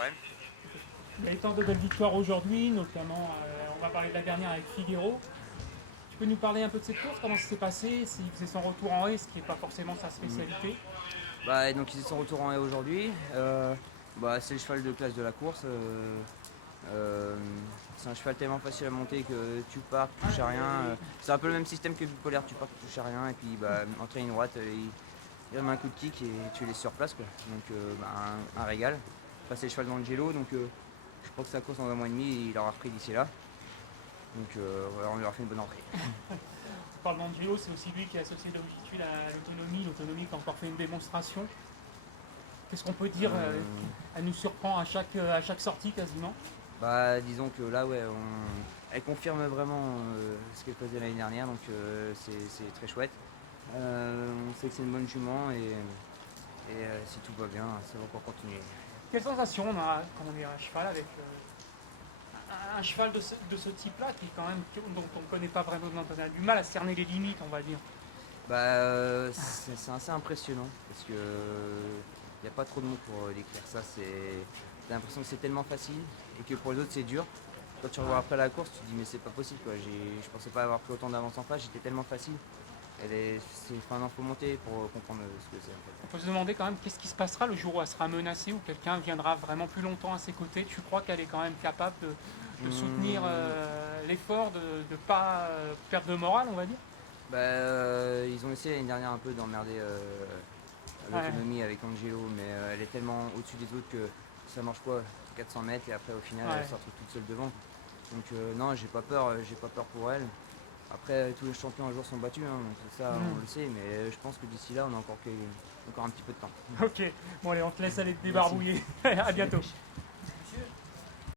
problème. Il y a eu tant de belles victoires aujourd'hui, notamment, on va parler de la dernière avec Figueiro. Tu peux nous parler un peu de cette course, comment ça s'est passé, s'il faisait son retour en haie, ce qui n'est pas forcément sa spécialité. Bah, donc ils sont retour en haie aujourd'hui. C'est le cheval de classe de la course. C'est un cheval tellement facile à monter que tu pars, tu touches à rien. C'est un peu le même système que le polaire, tu pars, tu touches à rien. Et puis entrer une droite, il remet un coup de kick et tu les sur place. Quoi. Donc un régal. Après c'est le cheval d'Angelo, donc je crois que sa course en un mois et demi, il aura repris d'ici là. Donc voilà, on lui aura fait une bonne entrée. On parle d'Angelo, c'est aussi lui qui est associé d'origine à l'autonomie qui a encore fait une démonstration. Qu'est-ce qu'on peut dire Elle nous surprend à chaque sortie quasiment. Disons que là, ouais, elle confirme vraiment ce qu'elle faisait l'année dernière, donc c'est très chouette. On sait que c'est une bonne jument et si tout va bien, ça va encore continuer. Quelle sensation on a quand on est à cheval avec un cheval de ce type-là qui est quand même dont on ne connaît pas vraiment, on a du mal à cerner les limites, on va dire. C'est assez impressionnant parce que il n'y a pas trop de mots pour décrire ça. T'as l'impression que c'est tellement facile et que pour les autres c'est dur. Quand tu revois après la course, tu te dis mais c'est pas possible quoi. Je pensais pas avoir pris autant d'avance en face, j'étais tellement facile. Faut monter pour comprendre ce que c'est en fait. On peut se demander quand même qu'est-ce qui se passera le jour où elle sera menacée, où quelqu'un viendra vraiment plus longtemps à ses côtés. Tu crois qu'elle est quand même capable de soutenir l'effort, de ne pas perdre de morale, on va dire? Ils ont essayé l'année dernière un peu d'emmerder l'autonomie avec Angelo, mais elle est tellement au-dessus des autres que ça marche quoi 400 mètres et après au final elle se retrouve toute seule devant. Donc non, j'ai pas peur pour elle. Après tous les champions un jour sont battus, hein, donc ça on le sait, mais je pense que d'ici là on a encore un petit peu de temps. Ok, bon allez, on te laisse aller te débarbouiller. À bientôt.